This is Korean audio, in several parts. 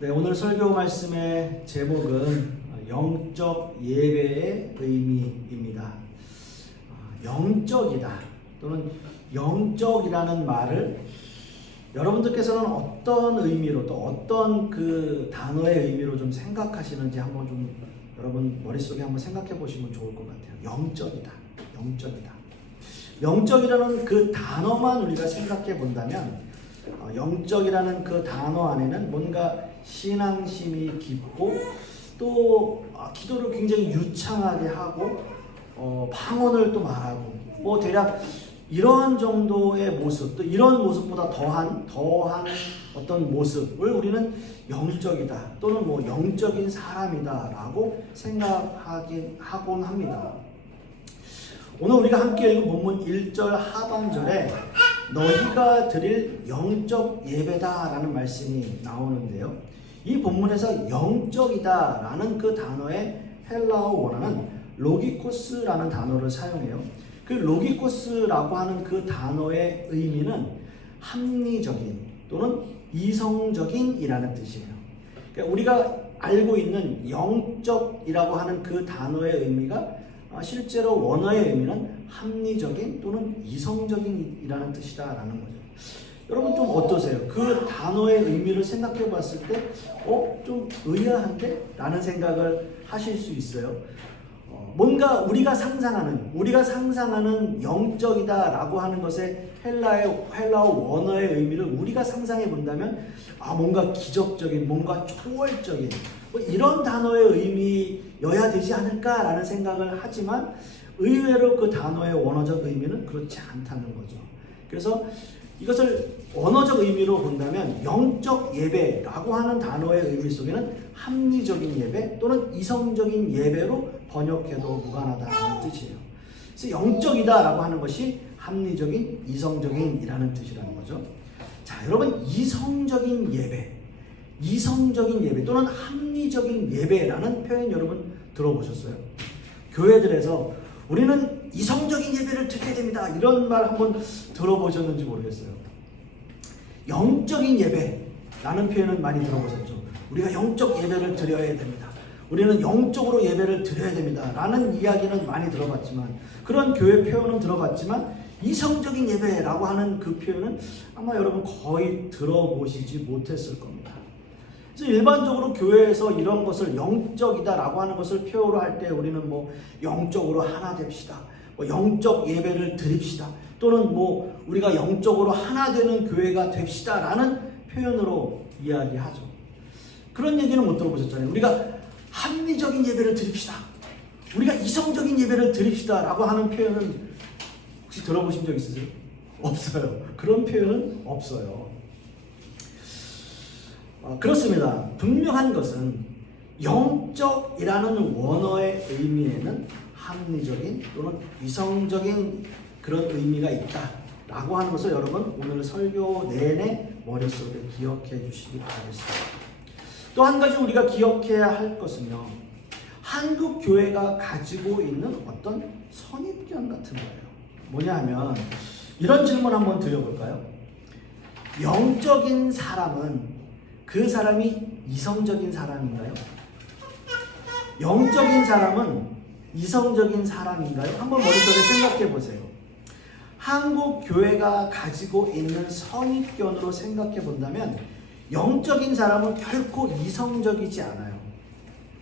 네, 오늘 설교 말씀의 제목은 영적 예배의 의미입니다. 영적이다 또는 영적이라는 말을 여러분들께서는 어떤 의미로 또 어떤 그 단어의 의미로 좀 생각하시는지 한번 좀 여러분 머릿속에 한번 생각해 보시면 좋을 것 같아요. 영적이다. 영적이라는 그 단어만 우리가 생각해 본다면 영적이라는 그 단어 안에는 뭔가 신앙심이 깊고 또 기도를 굉장히 유창하게 하고 방언을 또 말하고 뭐 대략 이런 정도의 모습 또 이런 모습보다 더한 어떤 모습을 우리는 영적이다 또는 뭐 영적인 사람이다 라고 생각하곤 합니다. 오늘 우리가 함께 읽은 본문 1절 하반절에 너희가 드릴 영적 예배다 라는 말씀이 나오는데요. 이 본문에서 영적이다 라는 그 단어의 헬라어 원어는 로기코스라는 단어를 사용해요. 그 로기코스라고 하는 그 단어의 의미는 합리적인 또는 이성적인 이라는 뜻이에요. 그러니까 우리가 알고 있는 영적이라고 하는 그 단어의 의미가 실제로 원어의 의미는 합리적인 또는 이성적인 이라는 뜻이다라는 거죠. 여러분 좀 어떠세요? 그 단어의 의미를 생각해 봤을 때 좀 의아한데? 라는 생각을 하실 수 있어요. 뭔가 우리가 상상하는 영적이다 라고 하는 것의 헬라어 원어의 의미를 우리가 상상해 본다면 뭔가 기적적인, 뭔가 초월적인 이런 단어의 의미여야 되지 않을까라는 생각을 하지만 의외로 그 단어의 원어적 의미는 그렇지 않다는 거죠. 그래서 이것을 원어적 의미로 본다면 영적 예배라고 하는 단어의 의미 속에는 합리적인 예배 또는 이성적인 예배로 번역해도 무관하다는 뜻이에요. 그래서 영적이다라고 하는 것이 합리적인, 이성적인이라는 뜻이라는 거죠. 자, 여러분 이성적인 예배 또는 합리적인 예배라는 표현 여러분 들어보셨어요? 교회들에서 우리는 이성적인 예배를 드려야 됩니다. 이런 말 한번 들어보셨는지 모르겠어요. 영적인 예배라는 표현은 많이 들어보셨죠? 우리가 영적 예배를 드려야 됩니다. 우리는 영적으로 예배를 드려야 됩니다. 라는 이야기는 많이 들어봤지만 그런 교회 표현은 들어봤지만 이성적인 예배라고 하는 그 표현은 아마 여러분 거의 들어보시지 못했을 겁니다. 그래서 일반적으로 교회에서 이런 것을 영적이다라고 하는 것을 표현을 할 때 우리는 뭐 영적으로 하나 됩시다. 뭐 영적 예배를 드립시다. 또는 뭐 우리가 영적으로 하나 되는 교회가 됩시다라는 표현으로 이야기하죠. 그런 얘기는 못 들어보셨잖아요. 우리가 합리적인 예배를 드립시다. 우리가 이성적인 예배를 드립시다라고 하는 표현은 혹시 들어보신 적 있으세요? 없어요. 그런 표현은 없어요. 그렇습니다. 분명한 것은 영적이라는 원어의 의미에는 합리적인 또는 이성적인 그런 의미가 있다라고 하는 것을 여러분 오늘 설교 내내 머릿속에 기억해 주시기 바라겠습니다. 또 한 가지 우리가 기억해야 할 것은요. 한국 교회가 가지고 있는 어떤 선입견 같은 거예요. 뭐냐 하면 이런 질문 한번 드려볼까요? 영적인 사람은 그 사람이 이성적인 사람인가요? 영적인 사람은 이성적인 사람인가요? 한번 머릿속에 생각해 보세요. 한국 교회가 가지고 있는 선입견으로 생각해 본다면 영적인 사람은 결코 이성적이지 않아요.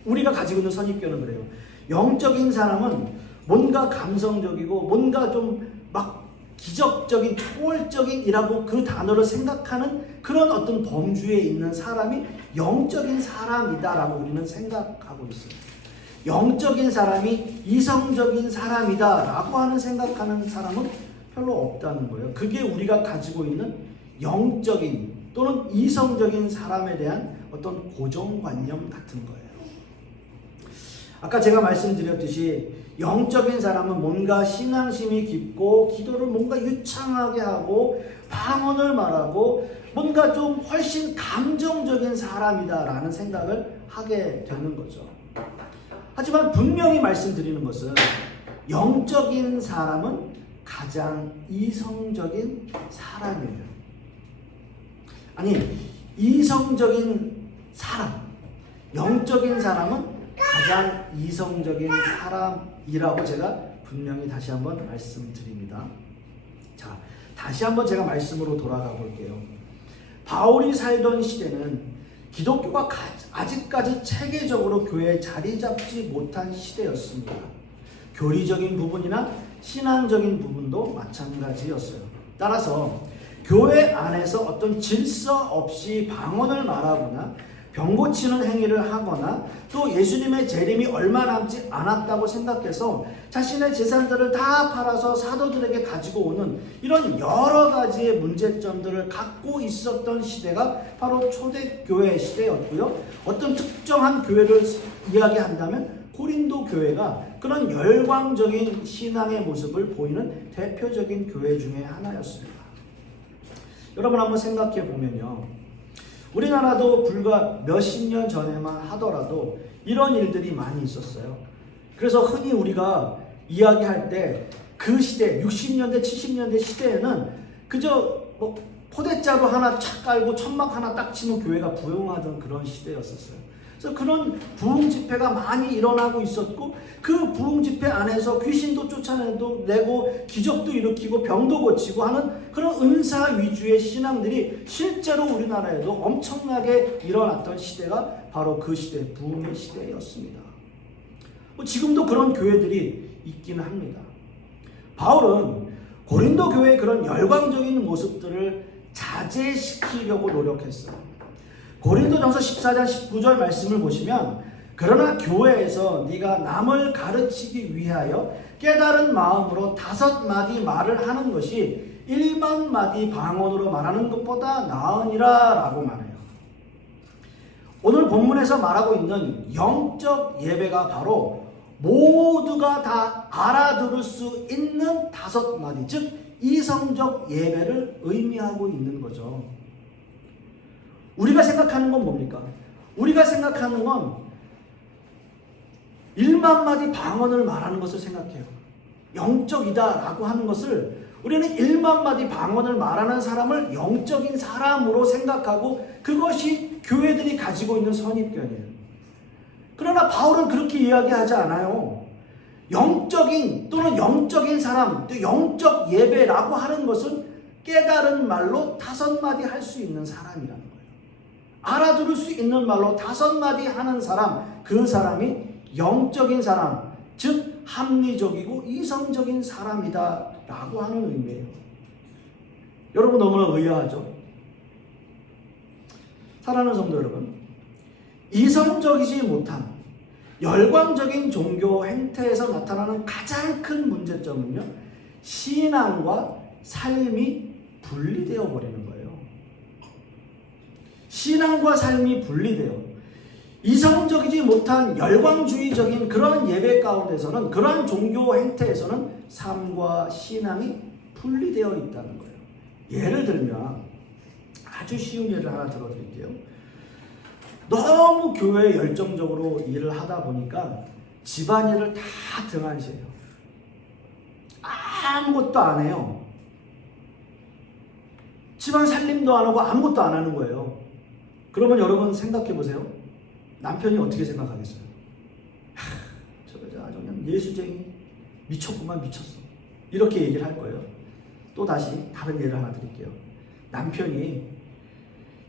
우리가 가지고 있는 선입견은 그래요. 영적인 사람은 뭔가 감성적이고 뭔가 좀 막 기적적인, 초월적인이라고 그 단어를 생각하는 그런 어떤 범주에 있는 사람이 영적인 사람이다라고 우리는 생각하고 있어요. 영적인 사람이 이성적인 사람이다라고 하는 생각하는 사람은 별로 없다는 거예요. 그게 우리가 가지고 있는 영적인 또는 이성적인 사람에 대한 어떤 고정관념 같은 거예요. 아까 제가 말씀드렸듯이 영적인 사람은 뭔가 신앙심이 깊고 기도를 뭔가 유창하게 하고 방언을 말하고 뭔가 좀 훨씬 감정적인 사람이다라는 생각을 하게 되는 거죠. 하지만 분명히 말씀드리는 것은 영적인 사람은 가장 이성적인 사람이에요. 아니, 이성적인 사람, 영적인 사람은 가장 이성적인 사람이라고 제가 분명히 다시 한번 말씀드립니다. 자, 다시 한번 제가 말씀으로 돌아가 볼게요. 바울이 살던 시대는 기독교가 아직까지 체계적으로 교회에 자리 잡지 못한 시대였습니다. 교리적인 부분이나 신앙적인 부분도 마찬가지였어요. 따라서 교회 안에서 어떤 질서 없이 방언을 말하거나 병 고치는 행위를 하거나 또 예수님의 재림이 얼마 남지 않았다고 생각해서 자신의 재산들을 다 팔아서 사도들에게 가지고 오는 이런 여러 가지의 문제점들을 갖고 있었던 시대가 바로 초대교회 시대였고요. 어떤 특정한 교회를 이야기한다면 고린도 교회가 그런 열광적인 신앙의 모습을 보이는 대표적인 교회 중에 하나였습니다. 여러분 한번 생각해 보면요. 우리나라도 불과 몇십 년 전에만 하더라도 이런 일들이 많이 있었어요. 그래서 흔히 우리가 이야기할 때 그 시대, 60년대, 70년대 시대에는 그저 포대자루 하나 착 깔고 천막 하나 딱 치면 교회가 부흥하던 그런 시대였었어요. 그래서 그런 부흥 집회가 많이 일어나고 있었고 그 부흥 집회 안에서 귀신도 쫓아내고 기적도 일으키고 병도 고치고 하는 그런 은사 위주의 신앙들이 실제로 우리나라에도 엄청나게 일어났던 시대가 바로 그 시대, 부흥의 시대였습니다. 지금도 그런 교회들이 있기는 합니다. 바울은 고린도 교회의 그런 열광적인 모습들을 자제시키려고 노력했어요. 고린도전서 14장 19절 말씀을 보시면 그러나 교회에서 네가 남을 가르치기 위하여 깨달은 마음으로 5마디 말을 하는 것이 1만 마디 방언으로 말하는 것보다 나으니라 라고 말해요. 오늘 본문에서 말하고 있는 영적 예배가 바로 모두가 다 알아들을 수 있는 5마디, 즉 이성적 예배를 의미하고 있는 거죠. 우리가 생각하는 건 뭡니까? 우리가 생각하는 건 1만 마디 방언을 말하는 것을 생각해요. 영적이다라고 하는 것을 우리는 1만 마디 방언을 말하는 사람을 영적인 사람으로 생각하고 그것이 교회들이 가지고 있는 선입견이에요. 그러나 바울은 그렇게 이야기하지 않아요. 영적인 또는 영적인 사람, 또 영적 예배라고 하는 것은 깨달은 말로 5마디 할 수 있는 사람이라는 거예요. 알아들을 수 있는 말로 5마디 하는 사람, 그 사람이 영적인 사람, 즉 합리적이고 이성적인 사람이다 라고 하는 의미예요. 여러분 너무나 의아하죠? 사랑하는 성도 여러분, 이성적이지 못한 열광적인 종교 행태에서 나타나는 가장 큰 문제점은요, 신앙과 삶이 분리되어 버리는 거예요. 신앙과 삶이 분리돼요. 이성적이지 못한 열광주의적인 그런 예배 가운데서는, 그러한 종교 행태에서는 삶과 신앙이 분리되어 있다는 거예요. 예를 들면 아주 쉬운 예를 하나 들어드릴게요. 너무 교회에 열정적으로 일을 하다 보니까 집안일을 다 등한시해요. 아무것도 안 해요. 집안 살림도 안 하고 아무것도 안 하는 거예요. 그러면 여러분 생각해 보세요. 남편이 어떻게 생각하겠어요? 저 여자 아주 그냥 예수쟁이, 미쳤구만, 미쳤어. 이렇게 얘기를 할 거예요. 또 다시 다른 예를 하나 드릴게요. 남편이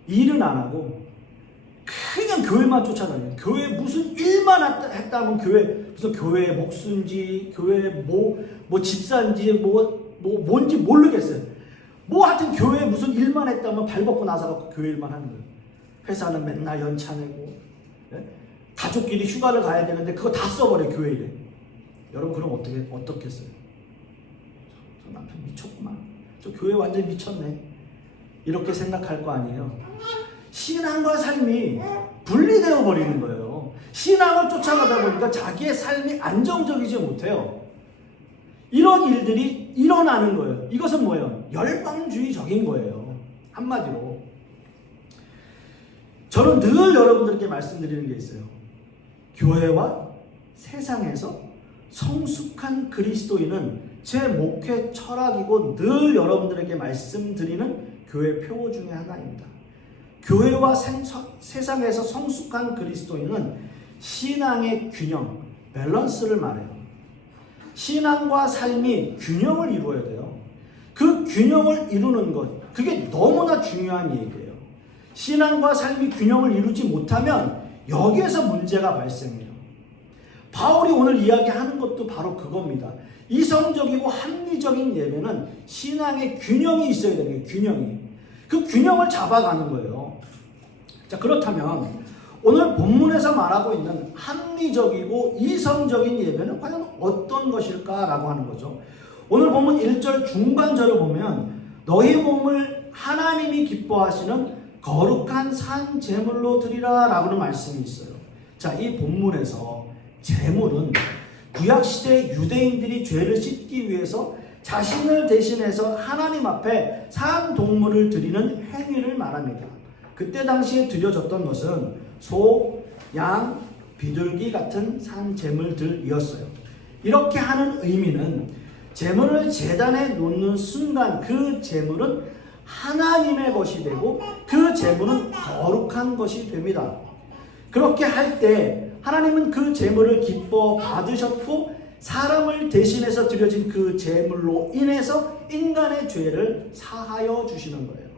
일은 안 하고 그냥 교회만 쫓아다녀요. 교회 무슨 일만 했다면 무슨 교회 목수인지 교회 뭐 집사인지 뭔지 모르겠어요. 하여튼 교회 무슨 일만 했다면 발 벗고 나서갖고 교회 일만 하는 거예요. 회사는 맨날 연차 내고, 가족끼리 휴가를 가야 되는데 그거 다 써버려 교회 일에. 여러분 그럼 어떻겠어요? 저 남편 미쳤구만. 저 교회 완전 미쳤네. 이렇게 생각할 거 아니에요. 신앙과 삶이 분리되어 버리는 거예요. 신앙을 쫓아가다 보니까 자기의 삶이 안정적이지 못해요. 이런 일들이 일어나는 거예요. 이것은 뭐예요? 열광주의적인 거예요. 한마디로. 저는 늘 여러분들께 말씀드리는 게 있어요. 교회와 세상에서 성숙한 그리스도인은 제 목회 철학이고 늘 여러분들에게 말씀드리는 교회 표어 중에 하나입니다. 교회와 세상에서 성숙한 그리스도인은 신앙의 균형, 밸런스를 말해요. 신앙과 삶이 균형을 이루어야 돼요. 그 균형을 이루는 것, 그게 너무나 중요한 얘기예요. 신앙과 삶이 균형을 이루지 못하면 여기에서 문제가 발생해요. 바울이 오늘 이야기하는 것도 바로 그겁니다. 이성적이고 합리적인 예배는 신앙의 균형이 있어야 되는 거예요. 균형이. 그 균형을 잡아가는 거예요. 자, 그렇다면 오늘 본문에서 말하고 있는 합리적이고 이성적인 예배는 과연 어떤 것일까라고 하는 거죠. 오늘 본문 1절 중반절을 보면 너희 몸을 하나님이 기뻐하시는 거룩한 산 제물로 드리라 라고는 말씀이 있어요. 자, 이 본문에서 제물은 구약시대 유대인들이 죄를 씻기 위해서 자신을 대신해서 하나님 앞에 산 동물을 드리는 행위를 말합니다. 그때 당시에 드려졌던 것은 소, 양, 비둘기 같은 산 제물들이었어요. 이렇게 하는 의미는 제물을 제단에 놓는 순간 그 제물은 하나님의 것이 되고 그 제물은 거룩한 것이 됩니다. 그렇게 할 때 하나님은 그 제물을 기뻐 받으셨고 사람을 대신해서 드려진 그 제물로 인해서 인간의 죄를 사하여 주시는 거예요.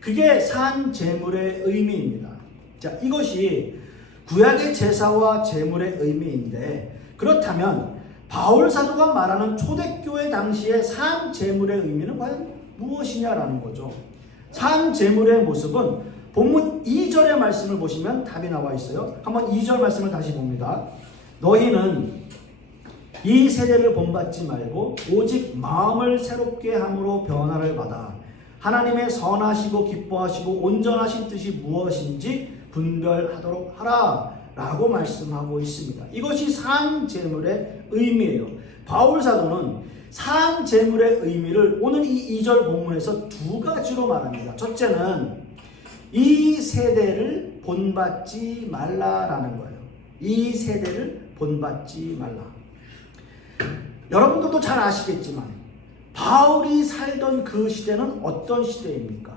그게 산 제물의 의미입니다. 자, 이것이 구약의 제사와 제물의 의미인데, 그렇다면 바울 사도가 말하는 초대교회 당시의 산 제물의 의미는 과연 무엇이냐라는 거죠. 산 제물의 모습은 본문 2절의 말씀을 보시면 답이 나와 있어요. 한번 2절 말씀을 다시 봅니다. 너희는 이 세대를 본받지 말고 오직 마음을 새롭게 함으로 변화를 받아 하나님의 선하시고 기뻐하시고 온전하신 뜻이 무엇인지 분별하도록 하라 라고 말씀하고 있습니다. 이것이 산 제물의 의미예요. 바울 사도는 산 제물의 의미를 오늘 이 2절 본문에서 두 가지로 말합니다. 첫째는 이 세대를 본받지 말라라는 거예요. 이 세대를 본받지 말라. 여러분들도 잘 아시겠지만 바울이 살던 그 시대는 어떤 시대입니까?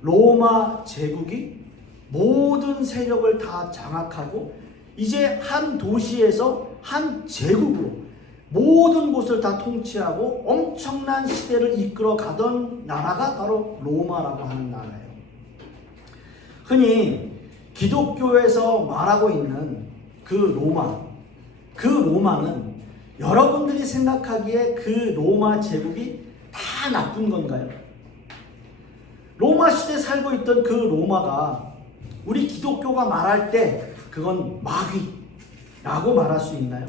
로마 제국이 모든 세력을 다 장악하고 이제 한 도시에서 한 제국으로 모든 곳을 다 통치하고 엄청난 시대를 이끌어 가던 나라가 바로 로마라고 하는 나라예요. 흔히 기독교에서 말하고 있는 그 로마는 여러분들이 생각하기에 그 로마 제국이 다 나쁜 건가요? 로마 시대에 살고 있던 그 로마가 우리 기독교가 말할 때 그건 마귀라고 말할 수 있나요?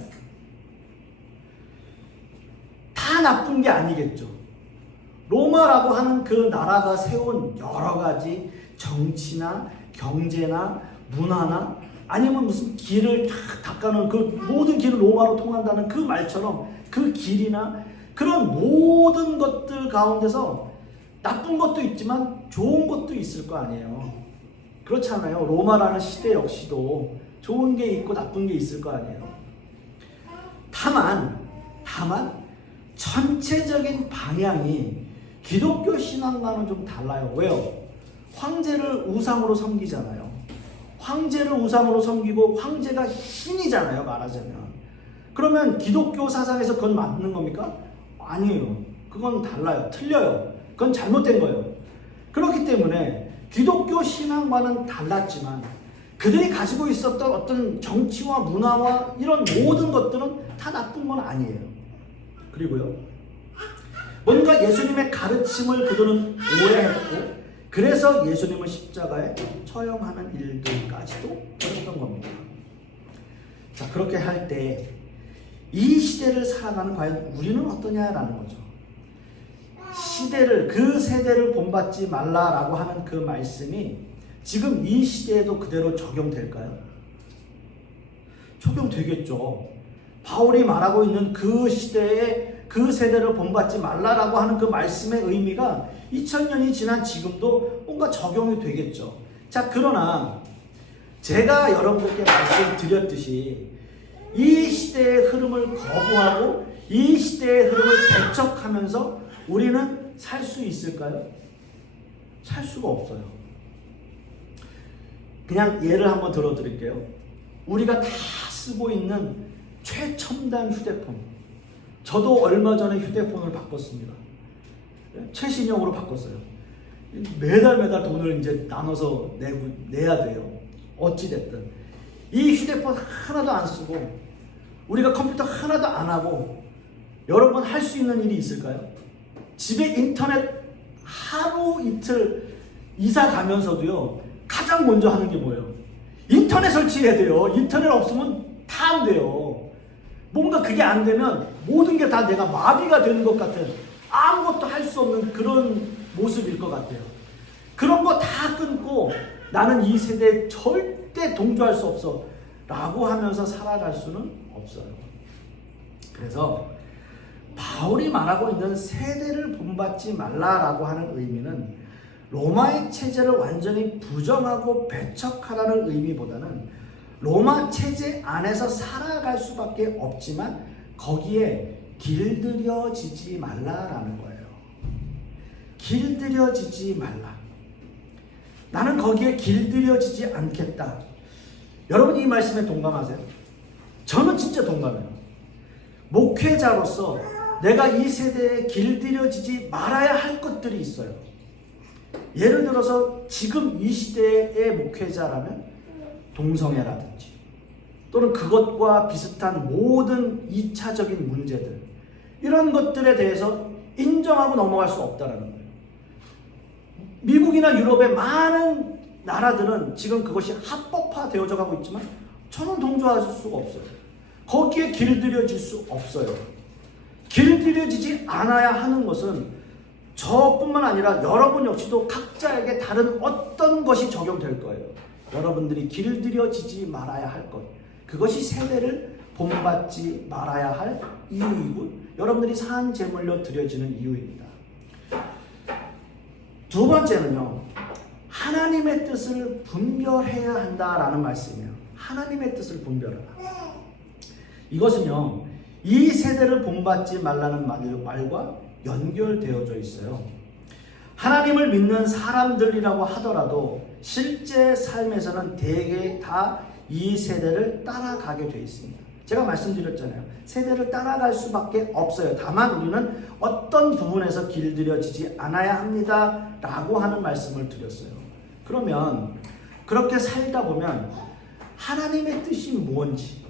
다 나쁜 게 아니겠죠. 로마라고 하는 그 나라가 세운 여러 가지 정치나 경제나 문화나 아니면 무슨 길을 다 닦아놓은 그 모든 길을 로마로 통한다는 그 말처럼 그 길이나 그런 모든 것들 가운데서 나쁜 것도 있지만 좋은 것도 있을 거 아니에요. 그렇잖아요. 로마라는 시대 역시도 좋은 게 있고 나쁜 게 있을 거 아니에요. 다만 전체적인 방향이 기독교 신앙과는 좀 달라요. 왜요? 황제를 우상으로 섬기잖아요. 황제를 우상으로 섬기고 황제가 신이잖아요, 말하자면. 그러면 기독교 사상에서 그건 맞는 겁니까? 아니에요. 그건 달라요. 틀려요. 그건 잘못된 거예요. 그렇기 때문에 기독교 신앙과는 달랐지만 그들이 가지고 있었던 어떤 정치와 문화와 이런 모든 것들은 다 나쁜 건 아니에요. 그리고요, 뭔가 예수님의 가르침을 그들은 오해했고 그래서 예수님을 십자가에 처형하는 일들까지도 벌였던 겁니다. 자, 그렇게 할 때 이 시대를 살아가는 과연 우리는 어떠냐라는 거죠. 그 세대를 본받지 말라라고 하는 그 말씀이 지금 이 시대에도 그대로 적용될까요? 적용되겠죠. 바울이 말하고 있는 그 시대에 그 세대를 본받지 말라라고 하는 그 말씀의 의미가 2000년이 지난 지금도 뭔가 적용이 되겠죠. 자, 그러나 제가 여러분들께 말씀드렸듯이 이 시대의 흐름을 거부하고 이 시대의 흐름을 배척하면서 우리는 살 수 있을까요? 살 수가 없어요. 그냥 예를 한번 들어드릴게요. 우리가 다 쓰고 있는 최첨단 휴대폰. 저도 얼마 전에 휴대폰을 바꿨습니다. 최신형으로 바꿨어요. 매달 돈을 이제 나눠서 내야 돼요. 어찌됐든. 이 휴대폰 하나도 안 쓰고, 우리가 컴퓨터 하나도 안 하고, 여러분 할 수 있는 일이 있을까요? 집에 인터넷 하루 이틀 이사 가면서도요, 가장 먼저 하는 게 뭐예요? 인터넷 설치해야 돼요. 인터넷 없으면 다 안 돼요. 뭔가 그게 안 되면 모든 게 다 내가 마비가 되는 것 같은, 아무것도 할 수 없는 그런 모습일 것 같아요. 그런 거 다 끊고 나는 이 세대에 절대 동조할 수 없어 라고 하면서 살아갈 수는 없어요. 그래서 바울이 말하고 있는 세대를 본받지 말라라고 하는 의미는 로마의 체제를 완전히 부정하고 배척하라는 의미보다는 로마 체제 안에서 살아갈 수밖에 없지만 거기에 길들여지지 말라라는 거예요. 길들여지지 말라. 나는 거기에 길들여지지 않겠다. 여러분 이 말씀에 동감하세요? 저는 진짜 동감해요. 목회자로서 내가 이 세대에 길들여지지 말아야 할 것들이 있어요. 예를 들어서 지금 이 시대의 목회자라면 동성애라든지 또는 그것과 비슷한 모든 2차적인 문제들, 이런 것들에 대해서 인정하고 넘어갈 수 없다는 거예요. 미국이나 유럽의 많은 나라들은 지금 그것이 합법화되어져 가고 있지만 저는 동조할 수가 없어요. 거기에 길들여질 수 없어요. 길들여지지 않아야 하는 것은 저뿐만 아니라 여러분 역시도 각자에게 다른 어떤 것이 적용될 거예요. 여러분들이 길들여지지 말아야 할 것, 그것이 세대를 본받지 말아야 할 이유이고 여러분들이 산 제물로 드려지는 이유입니다. 두 번째는요, 하나님의 뜻을 분별해야 한다라는 말씀이에요. 하나님의 뜻을 분별하라. 이것은요, 이 세대를 본받지 말라는 말과 연결되어져 있어요. 하나님을 믿는 사람들이라고 하더라도 실제 삶에서는 대개 다 이 세대를 따라가게 돼 있습니다. 제가 말씀드렸잖아요. 세대를 따라갈 수밖에 없어요. 다만 우리는 어떤 부분에서 길들여지지 않아야 합니다 라고 하는 말씀을 드렸어요. 그러면 그렇게 살다 보면 하나님의 뜻이 뭔지,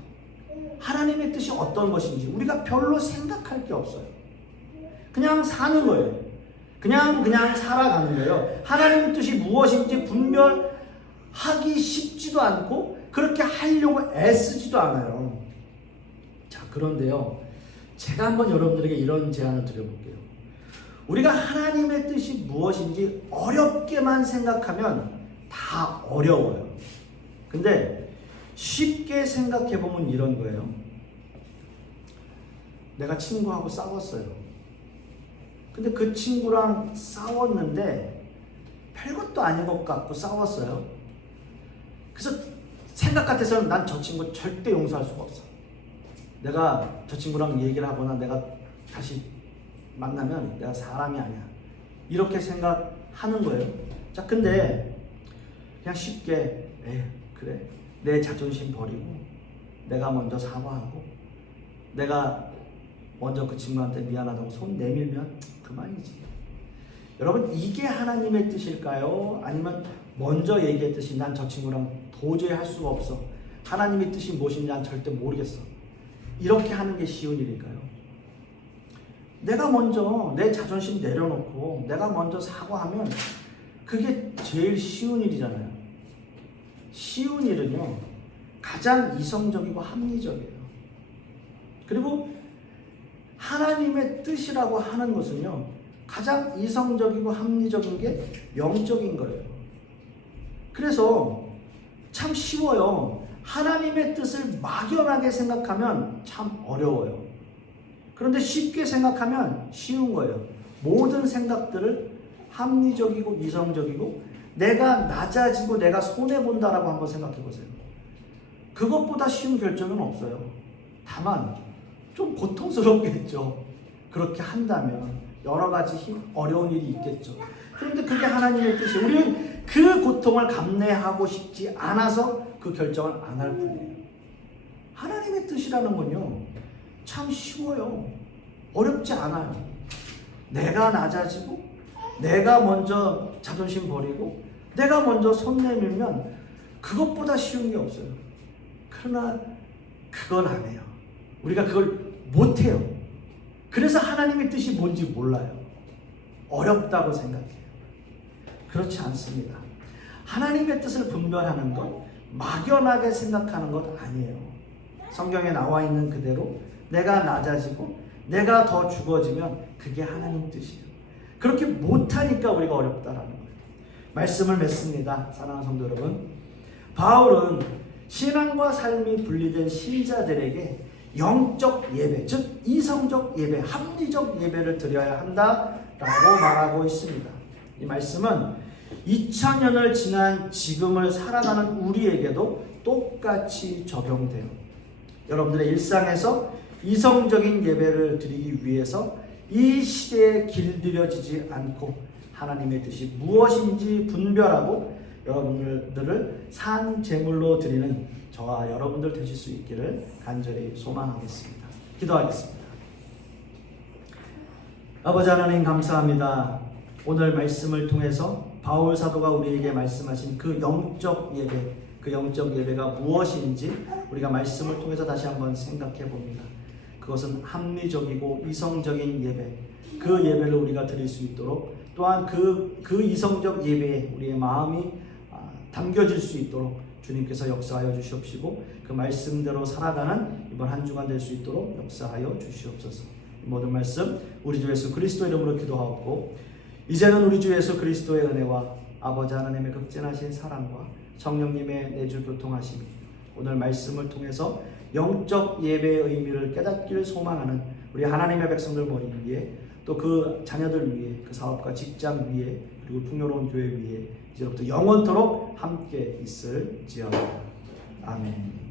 하나님의 뜻이 어떤 것인지 우리가 별로 생각할 게 없어요. 그냥 사는 거예요. 그냥 살아가는 거예요. 하나님의 뜻이 무엇인지 분별하기 쉽지도 않고 그렇게 하려고 애쓰지도 않아요. 자, 그런데요, 제가 한번 여러분들에게 이런 제안을 드려볼게요. 우리가 하나님의 뜻이 무엇인지 어렵게만 생각하면 다 어려워요. 근데 쉽게 생각해보면 이런 거예요. 내가 친구하고 싸웠어요. 근데 그 친구랑 싸웠는데 별것도 아닌 것 같고 싸웠어요. 그래서 생각 같아서는 난 저 친구 절대 용서할 수가 없어. 내가 저 친구랑 얘기를 하거나 내가 다시 만나면 내가 사람이 아니야. 이렇게 생각하는 거예요. 자, 근데 그냥 쉽게 그래, 내 자존심 버리고 내가 먼저 사과하고 내가 먼저 그 친구한테 미안하다고 손 내밀면 그만이지. 여러분, 이게 하나님의 뜻일까요? 아니면 먼저 얘기했듯이 난 저 친구랑 도저히 할 수가 없어, 하나님의 뜻이 무엇인지 난 절대 모르겠어, 이렇게 하는 게 쉬운 일일까요? 내가 먼저 내 자존심 내려놓고 내가 먼저 사과하면 그게 제일 쉬운 일이잖아요. 쉬운 일은요, 가장 이성적이고 합리적이에요. 그리고 하나님의 뜻이라고 하는 것은요, 가장 이성적이고 합리적인 게 영적인 거예요. 그래서 참 쉬워요. 하나님의 뜻을 막연하게 생각하면 참 어려워요. 그런데 쉽게 생각하면 쉬운 거예요. 모든 생각들을 합리적이고 이성적이고 내가 낮아지고 내가 손해본다라고 한번 생각해 보세요. 그것보다 쉬운 결정은 없어요. 다만 좀 고통스럽겠죠. 그렇게 한다면 여러 가지 어려운 일이 있겠죠. 그런데 그게 하나님의 뜻이에요. 우리는 그 고통을 감내하고 싶지 않아서 그 결정을 안 할 뿐이에요. 하나님의 뜻이라는 건요, 참 쉬워요. 어렵지 않아요. 내가 낮아지고, 내가 먼저 자존심 버리고, 내가 먼저 손 내밀면 그것보다 쉬운 게 없어요. 그러나 그걸 안 해요. 우리가 그걸 못 해요. 그래서 하나님의 뜻이 뭔지 몰라요. 어렵다고 생각해요. 그렇지 않습니다. 하나님의 뜻을 분별하는 것, 막연하게 생각하는 것 아니에요. 성경에 나와 있는 그대로 내가 낮아지고 내가 더 죽어지면 그게 하나님 뜻이에요. 그렇게 못하니까 우리가 어렵다라는 거예요. 말씀을 맺습니다. 사랑하는 성도 여러분, 바울은 신앙과 삶이 분리된 신자들에게 영적 예배, 즉 이성적 예배, 합리적 예배를 드려야 한다라고 말하고 있습니다. 이 말씀은 2000년을 지난 지금을 살아가는 우리에게도 똑같이 적용돼요. 여러분들의 일상에서 이성적인 예배를 드리기 위해서 이 시대에 길들여지지 않고 하나님의 뜻이 무엇인지 분별하고 여러분들을 산 제물로 드리는 저와 여러분들 되실 수 있기를 간절히 소망하겠습니다. 기도하겠습니다. 아버지 하나님 감사합니다. 오늘 말씀을 통해서 바울 사도가 우리에게 말씀하신 그 영적 예배, 그 영적 예배가 무엇인지 우리가 말씀을 통해서 다시 한번 생각해 봅니다. 그것은 합리적이고 이성적인 예배, 그 예배를 우리가 드릴 수 있도록, 또한 그 이성적 예배에 우리의 마음이 담겨질 수 있도록 주님께서 역사하여 주시옵시고, 그 말씀대로 살아가는 이번 한 주간 될 수 있도록 역사하여 주시옵소서. 이 모든 말씀 우리 주 예수 그리스도의 이름으로 기도하옵고, 이제는 우리 주 예수 그리스도의 은혜와 아버지 하나님의 극진하신 사랑과 성령님의 내주 교통하심이 오늘 말씀을 통해서 영적 예배의 의미를 깨닫기를 소망하는 우리 하나님의 백성들 머리 위에, 또 그 자녀들 위에, 그 사업과 직장 위에, 그리고 풍요로운 교회 위에 이제부터 영원토록 함께 있을지어다. 아멘.